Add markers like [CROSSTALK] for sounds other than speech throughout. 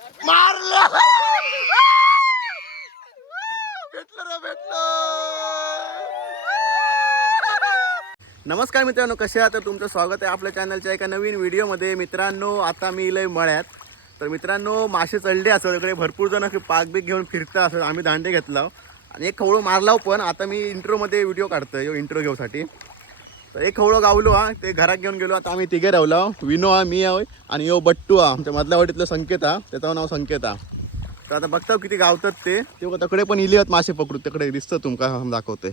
मारलं. [LAUGHS] [LAUGHS] भेटलं रे भेटलं. नमस्कार मित्रांनो कसे आहात? तर तुमचं स्वागत आहे आपल्या चॅनलच्या एका नवीन व्हिडिओमध्ये. मित्रांनो आता मी इलय मळ्यात. तर मित्रांनो मासे चढले असं तिकडे भरपूर जण पाक बीक घेऊन फिरता असं आम्ही दांडे घेतला. आणि एक खवळू मारला पण आता मी इंट्रोमध्ये व्हिडिओ काढतोय इंट्रो घेऊसाठी. तर एक खवळो गावलो हा. ते घरात घेऊन गेलो. आता आम्ही तिघे रावलो विनो हा मी आहे आणि यो बट्टू हा. आमच्या मधल्या वाटीतलं संकेत हा. त्याचं नाव संकेत हा. तर आता बघता किती गावतात ते. ते बघा तकडे पण इले आहेत मासे पकडू तिकडे दिसतं तुमका दाखवते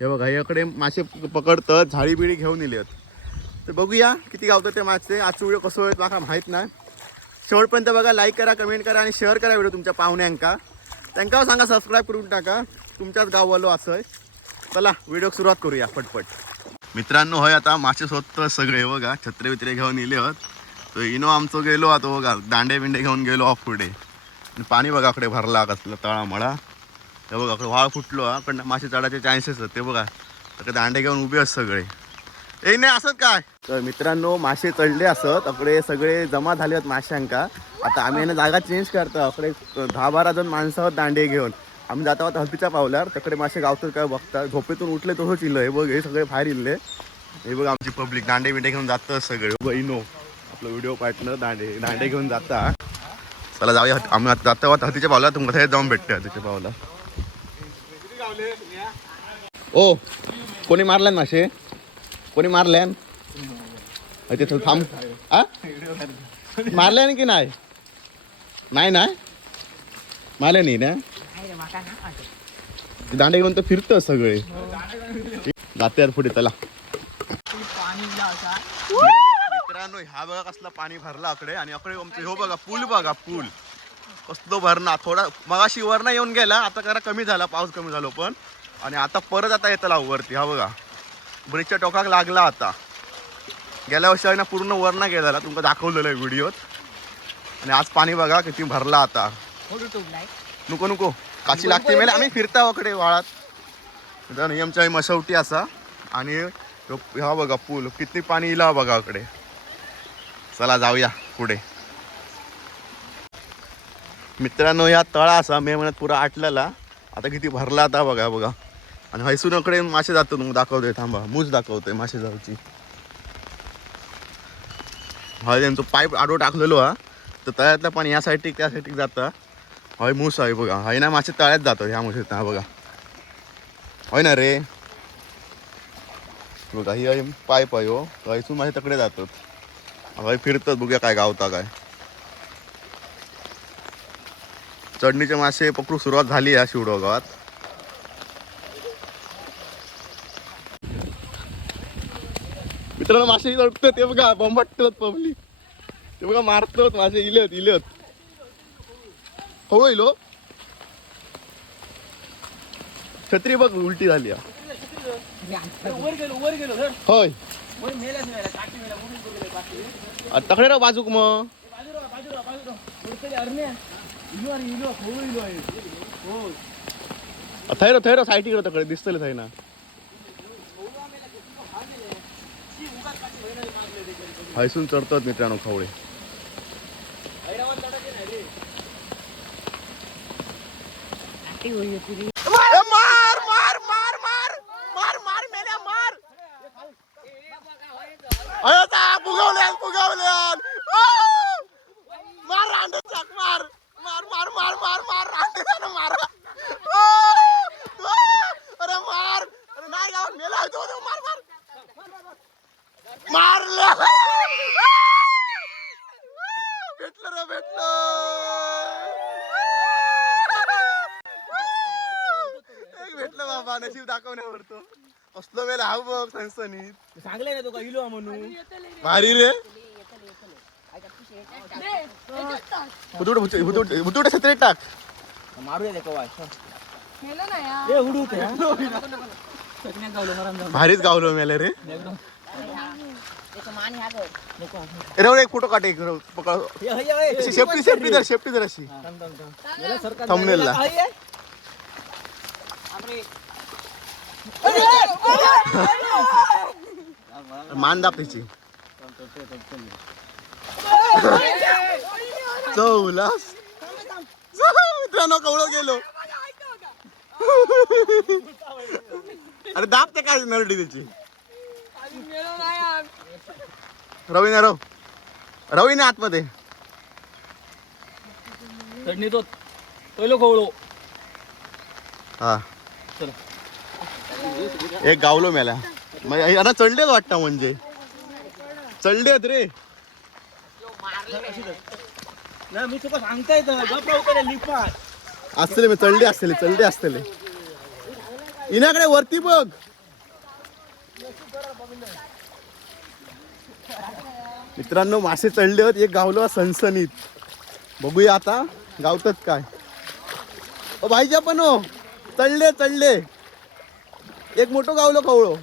हे बघा याकडे मासे पकडतात झाडी बिडी घेऊन इले आहेत. तर बघूया किती गावतात ते मासे. आजचा व्हिडिओ कसं होईल माका माहीत नाही. शेवटपर्यंत बघा लाईक करा कमेंट करा आणि शेअर करा व्हिडिओ तुमच्या पाहुण्यांका. त्यांना सांगा सबस्क्राईब करून टाका. तुमच्याच गाववालो असं आहे. चला व्हिडिओ सुरुवात करूया पटपट. मित्रांनो होय आता मासे शोधतं सगळे बघा छत्रे बित्रे घेऊन इले होत. तर इनो आमचं गेलो आता बघा दांडे बिंडे घेऊन गेलो ऑफ पुढे. आणि पाणी बघा कडे भरला कसलं तळा मळा. ते बघा कडे वाळ फुटलो हा पण मासे चढायचे चान्सेस आहेत ते बघा. तर दांडे घेऊन उभे असत सगळे. ए नाही असत काय? तर मित्रांनो मासे चढले असत अकडे सगळे जमा झाले आहेत माशांका आता आम्ही यांना जागा चेंज करतो अकडे दहा बारा जण माणसं आहोत दांडे घेऊन. आम्ही जाता आहोत हल्तीच्या पावल्यावर तकडे मासे गावतात काय बघता झोपेतून उठले तसंच इल्लं हे बघ हे सगळे बाहेर इल्ले. हे बघ आमची पब्लिक दांडे बिंडे घेऊन जातं सगळे. बघ इनो आपलं व्हिडिओ पार्टनर दांडे दांडे घेऊन जाता. चला जाऊया आम्ही आता जाता आहोत हत्तीच्या पावला तुमच्या हे जाऊन भेटते हत्तीच्या पावला ओ कोणी मारल्यान मासे? कोणी मारल्यान? अरे थोडं थांब. आ? मारल्यान की नाही? नाही ना? मारल्या नाही ना दांडे घेऊन तर फिरतं सगळे. जाते पुढे चला. मित्रांनो ह्या बघा कसला पाणी भरला अकडे आणि अकडे आमचं ह्यो बघा पूल बघा पूल. कसलो भरणा थोडा मगाशी वरना येऊन गेला आता जरा कमी झाला पाऊस कमी झालो पण. आणि आता परत आता येतला वरती हा बघा. ब्रिजच्या टोकाक लागला आता. गेल्या वर्षी आहे ना पूर्ण वरना गेला तुमका दाखवलेलं आहे व्हिडिओत. आणि आज पाणी बघा किती भरला आता. नको नको. काची लागते मेले आम्ही फिरता मित्रांनो ही आमच्या मसवटी असा. आणि हा बघा पूल किती पाणी इला बघा अकडे चला जाऊया पुढे. मित्रांनो या तळा असा मे महिन्यात पुरा आटलेला. आता किती भरला आता बघा बघा. आणि हैसूनकडे मासे जातो तुम्ही दाखवतोय थांबा. मूज दाखवतोय मासे जाऊची. हय त्यांचं पाईप आडो टाकलेलो हा. तर तळ्यातलं पाणी या साईडीक त्या जाता. हय मूस आहे बघा. हय ना मासे तळ्यात जातो ह्या मुसेत हा बघा. होय ना रे? बघा ही आहे पाईप आहे हो. हयसून मासे तकडे जातात. हय फिरतात बघूया काय गावता काय. चढणीचे मासे पकडू सुरुवात झाली या शिवडो गावात. मित्रांनो मासे चढतात ते बघा बंबटतात पब्लिक ते बघा मारतात मासे इलत इलत. होईल हो छत्री बघ उलटी झाली होय. तकडे राव बाजूक मग. थैरो थैरो साईट इकडे तकडे दिसतले थै ना हायसून चढतात मित्रांनो खवळे हैरावात तडाखे नाही रे मार मार मार मार मार मार मेल्या मार. अरे ता फुगवल्यान फुगवल्यान. मार रांडे चाक मार. मार मार मार मार मार रांडे त्यानं मारा. अरे मार. अरे नाही गाव मेला तो मार मार. मारल्या भेटलं रे भेटलं एक भेटलं बाबा नशीब दाखवण्यावर तो. वेळ हा बघ सांगले ना तो का इलो म्हणून? भारी रे. टाक. मारूया वाय ए उडू भारीच गावलो मेले रे. एकदम नको रे एक फोटो हे हे हे सेफ्टी सेफ्टी धर सेफ्टी धर अशी. मान दाब तिची चौलास. मित्रांनो कवळं गेलो. अरे दाब ते काय नरडी त्याची? रवीना रव. रवीने आतमध्ये. चढणी तो पहिलो खवळो हा. चला. एक गावलो मेला. म्हणजे यांना चढलेच वाटतं म्हणजे. चढलेत रे. मी तुका सांगता येतं असले मी चढले असलेले चढले असलेले इनाकडे वरती बघ. मित्रांनो मासे चढले होत एक गावलो सनसनीत. बघूया आता गावतात काय. भाईच्या पण हो. चढले चढले. एक मोठं गावलो कवळो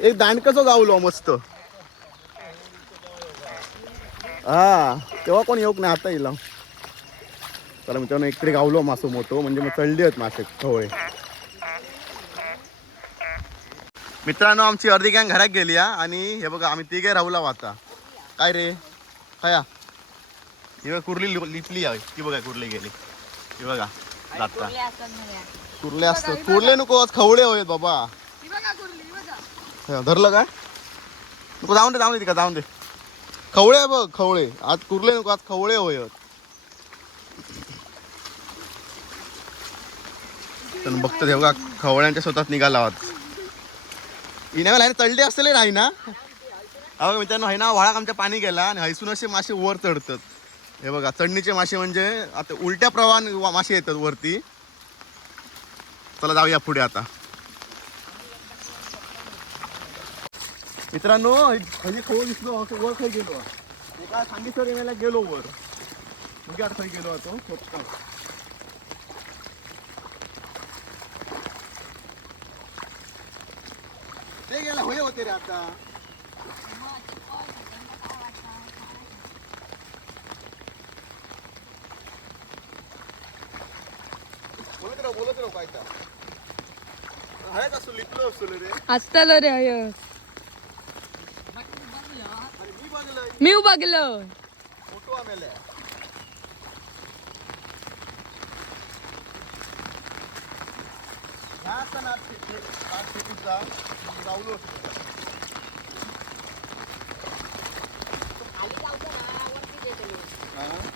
एक दांडकचो गावलो मस्त. हा तेव्हा कोण येऊक नाही आता येईल. चला मित्रांनो इकडे गावलो मासो मोठो म्हणजे मग चळली आहेत मासे खवळे मित्रांनो आमची अर्धी गँग घरात गेली हा. आणि हे बघा आम्ही तिघे राहूला आता. काय रे? खया ही बघा कुर्ली लि- लिपली आहे ती बघा कुर्ली गेली ही बघा जाता कुर्ले असतात कुर्ले नको आज खवळे होय बाबा ही धरलं काय नको जाऊन दे जाऊन दे का जाऊन दे खवळे आहे बघ खवळे आज कुर्ले नको आज खवळे होय तर बघतो हे बघा खवळ्यांच्या स्वतःच निघाला आहोत इनावेला आहे चढले असले नाही ना हा बघा मित्रांनो आहे ना व्हाळाक आमच्या पाणी गेला आणि हैसून असे मासे वर चढतात हे बघा चढणीचे मासे म्हणजे आता उलट्या प्रवाहाने मासे येतात वरती. चला जाऊया पुढे आता. मित्रांनो म्हणजे खो दिसलो वर खाई गेलो. एका सांगितलं रेमेला गेलो वर. म्हणजे आता खाई गेलो होतो स्वच्छ ते गेला होय होते रे आता. बोलत राहू बोलत राहू काय तर. हळद असतो लिपलो असतो रे. असतलो रे हय मी मी बघलं. फोटो आमेले ह्या असताना शेतीचा गावलो असतो हा?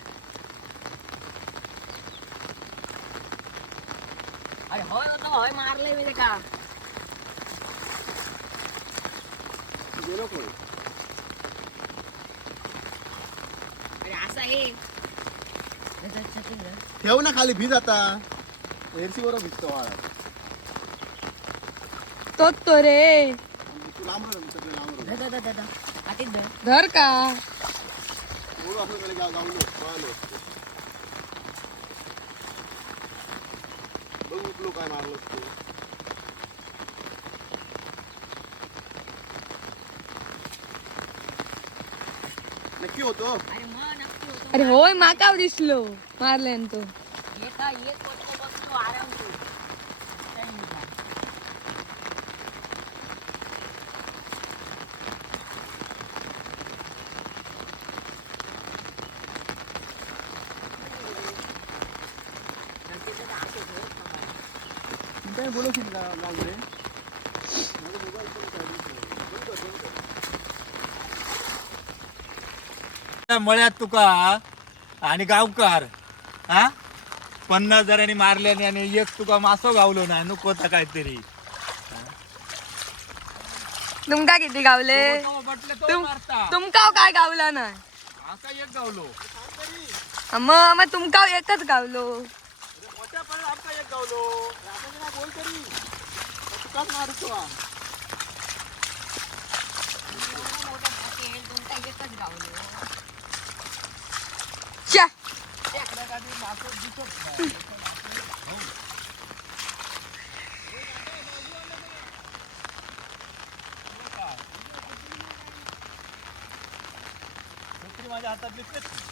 कर. ए, चालू आहे ना मित्रांनो मासो दिसलो असा गेलो कोण ठेव ना खाली भिज आता एरसी बरोबर भिजतो वाळा तोच तो रे तू लांब राहा, सगळे लांब राहा. धर का एवढं आपल्याकडे उठलो काय मारलो तू? नक्की होतो. अरे होय माकाव दिसलो. मारल्यान तो. तू काय मळ्यात तुका आणि गावकार हा? पन्नास जणांनी मारल्याने आणि एक तुका मासो गावलो ना नको होता काहीतरी. तुमका किती गावले? तो म्हटलं तो तुम मारता. तुमका काय गावला नाही? आता एक गावलो? मग मग तुमका एकच गावलो. त्या पण आमका एक गावलो रामाने बोल तरी तुकाच मारतो माझ्या हातात दिसतेच